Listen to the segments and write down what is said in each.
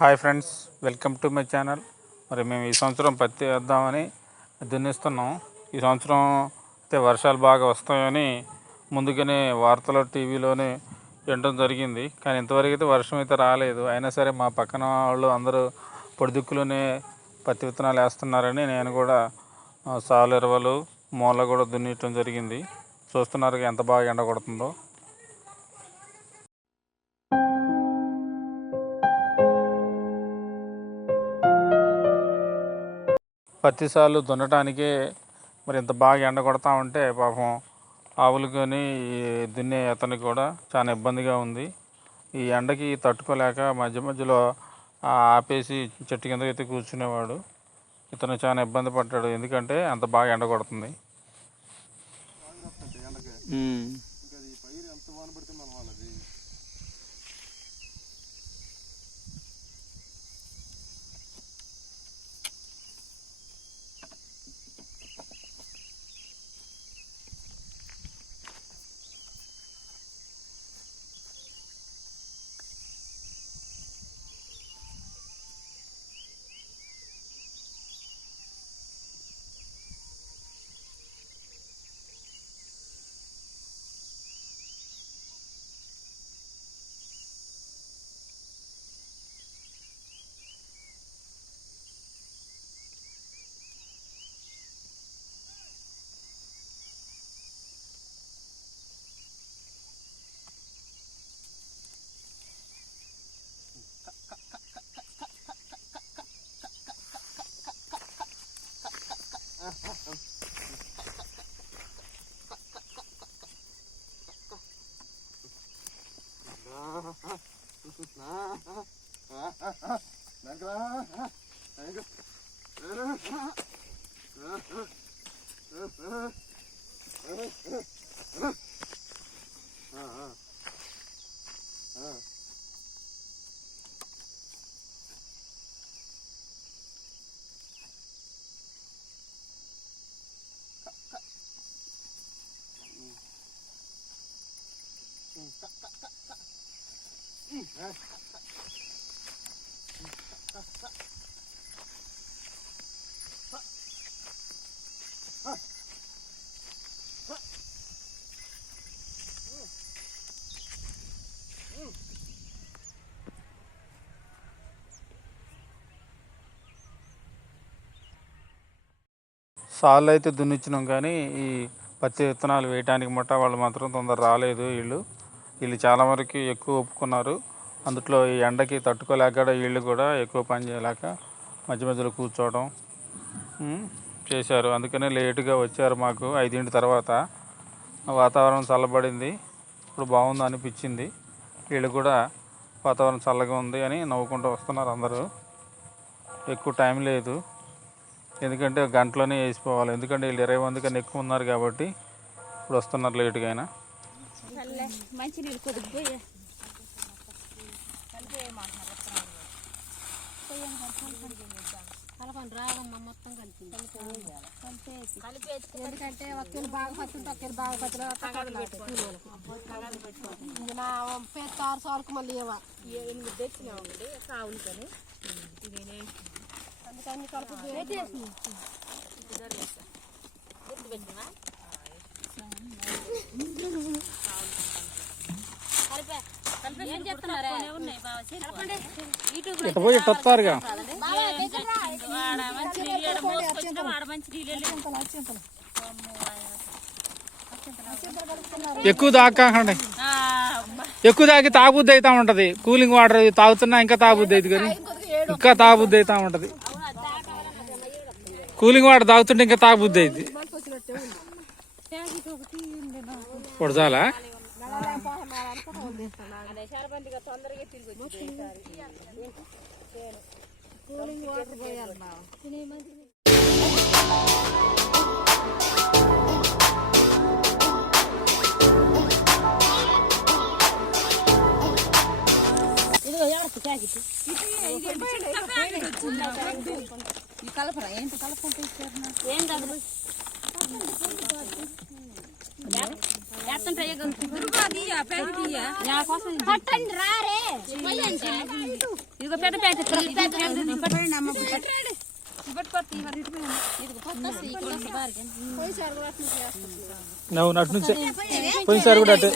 Hi friends welcome to my channel. మరి మేము ఈ సంవత్సరం పత్తి వేద్దామని దున్నిస్తున్నాం. ఈ సంవత్సరం అయితే వర్షాలు బాగా వస్తాయని ముందుగానే వార్తలో టీవీలోనే వినడం జరిగింది. కానీ ఇంతవరకు అయితే వర్షం అయితే రాలేదు. అయినా సరే మా పక్కన వాళ్ళు అందరూ పొడిదుక్కులోనే పత్తి విత్తనాలు వేస్తున్నారని నేను కూడా సాలు ఎరువులు మూల కూడా దున్నియటం జరిగింది. చూస్తున్నారు ఎంత బాగా ఎండ కొడుతుందో పత్తి సాలు దున్నటానికే మరి ఇంత బాగా ఎండ కొడతా ఉంటే పాపం ఆవులు కానీ దున్నే అతనికి కూడా చాలా ఇబ్బందిగా ఉంది. ఈ ఎండకి తట్టుకోలేక మధ్య మధ్యలో ఆపేసి చెట్టు కింద అయితే కూర్చునేవాడు. ఇతను చాలా ఇబ్బంది పడ్డాడు. ఎందుకంటే అంత బాగా ఎండ కొడుతుంది. Mm-hmm. సాళ్ళు అయితే దున్నిచ్చినాం కానీ ఈ పత్తి విత్తనాలు వేయడానికి మట్ట వాళ్ళు మాత్రం తొందర రాలేదు వీళ్ళు. వీళ్ళు చాలా వరకు ఎక్కువ ఒప్పుకున్నారు. అందుట్లో ఈ ఎండకి తట్టుకోలేక వీళ్ళు కూడా ఎక్కువ పని చేయలేక మధ్య మధ్యలో కూర్చోవడం చేశారు. అందుకనే లేటుగా వచ్చారు మాకు ఐదింటి తర్వాత. వాతావరణం చల్లబడింది. ఇప్పుడు బాగుంది అనిపించింది. వీళ్ళు కూడా వాతావరణం చల్లగా ఉంది అని నవ్వుకుంటూ వస్తున్నారు అందరూ. ఎక్కువ టైం లేదు. ఎందుకంటే గంటలోనే వేసిపోవాలి. ఎందుకంటే వీళ్ళు ఇరవై మంది కన్నా ఎక్కువ ఉన్నారు కాబట్టి ఇప్పుడు వస్తున్నారు లేటుగా అయినా. ఎందుకంటే ఒక్కరు బాగా పత్తుంటే ఒక్కరు బాగా పత్తులు నా పేరు ఆరు సార్కు మళ్ళీ ఎనిమిది తెచ్చినామండి కావులు కానీ పోయి ఇటు ఎక్కువ తాకండి ఎక్కువ తాగి తాగుద్ది అవుతా ఉంటది. కూలింగ్ వాటర్ తాగుతున్నా ఇంకా తాగుద్ది అయితే కానీ ఇంకా తాగుద్ది అవుతా ఉంటది. కూలింగ్ వాటర్ తాగుతుంటే ఇంకా తాగుద్ది అయింది. ఇప్పుడు చాలా కలపరా ఏంటి కలపంటే ఇచ్చారు ఏం కాదు పట్టండి రారే ఇదిగో పెద్ద ప్యాకెట్ అవును అటు నుంచే పోయినసారి కూడా అటే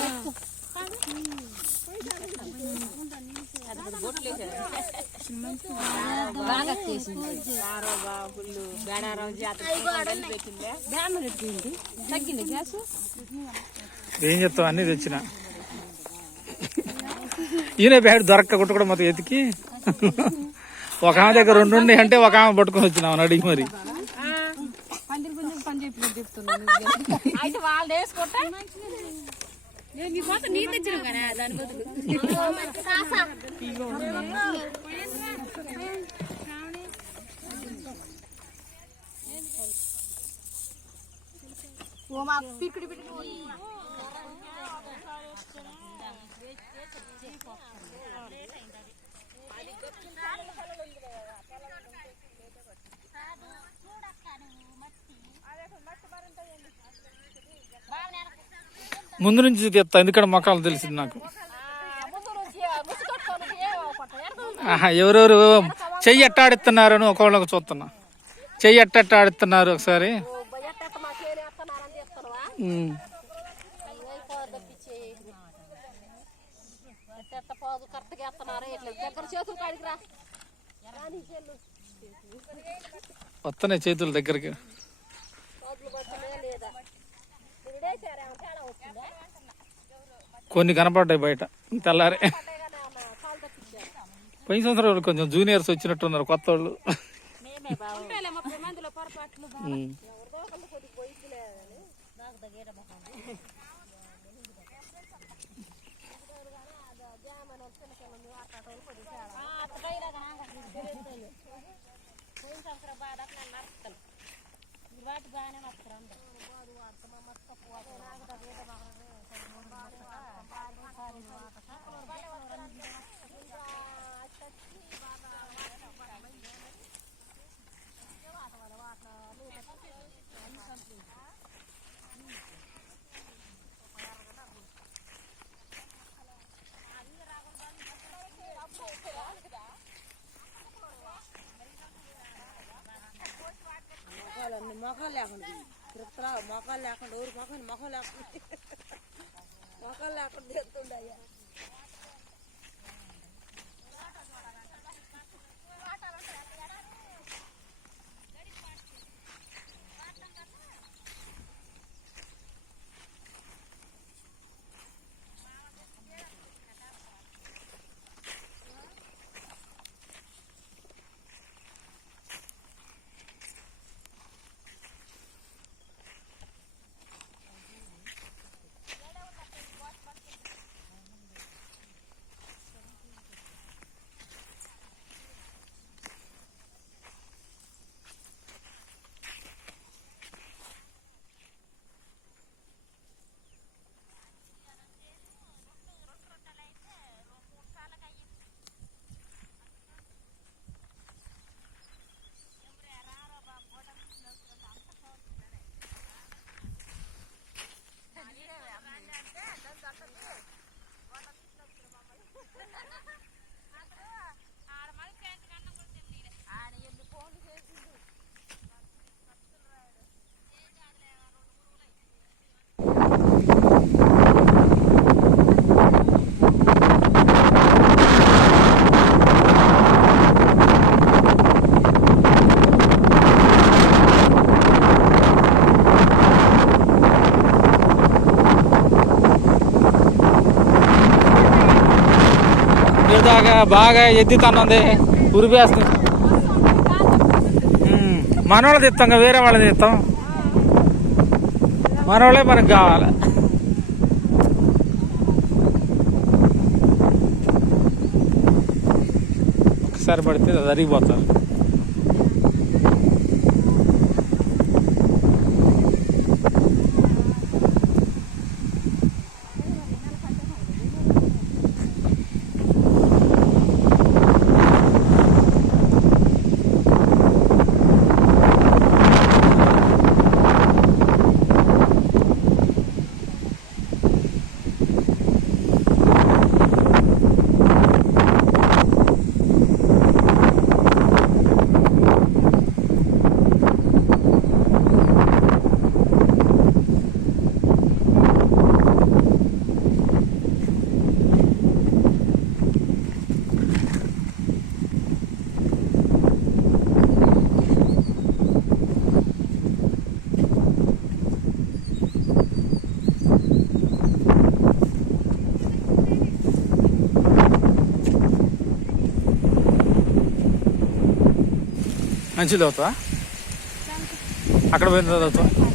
ఏం చెప్తావు? అన్నీ తెచ్చిన. ఈయన బ్యాడ్ దొరక్క కొట్టు కూడా మొత్తం ఎతికి. ఒక ఆమె దగ్గర రెండు ఉన్నాయి అంటే ఒక ఆమె పట్టుకొని వచ్చినావు అడిగి మరి. పందిరి గురించి పని చెప్పి. చెప్తున్నాను అయితే వాళ్ళు వేసుకుంటే? మీకోసం నీళ్ళు తెచ్చిన కదా దాని బదులు. ఓ పిక్కిడి పిక్కిడి ముందు నుంచి తీస్తా ఎందుకంటే మొక్కలు తెలిసింది నాకు. ఎవరెవరు చెయ్యి ఎట్టాడిస్తున్నారు అని ఒకళ్ళకి చూస్తున్నా. చెయ్యి ఎట్ట ఆడుతున్నారు ఒకసారి. వస్తున్నాయి చేతుల దగ్గరికి. కొన్ని కనపడ్డాయి బయట. తెల్లారి. పడ్డాయిగానే సంవత్సరాలు పోయిన సంవత్సరం కొంచెం జూనియర్స్ వచ్చినట్టున్నారు కొత్త వాళ్ళు ముప్పై మందిలో పొరపాట్లు ఉమ్. మొఖాలు లేకుండా. తిరుపతిలో మొఖాలు లేకుండా ఊరు మొఖం మొఖం లేకుండా. మొఖాలు లేకుండా చేస్తుండే అయ్యా దాకా బాగా ఎత్తితన్నది ఉరిపేస్తుంది మన వాళ్ళది ఇస్తాం ఇంకా వేరే వాళ్ళది ఇస్తాం. మనోళ్ళే మనకు కావాలి. ఒకసారి పడితే అది మంచి మంచిది అక్కడ పోయిన చదువుతావా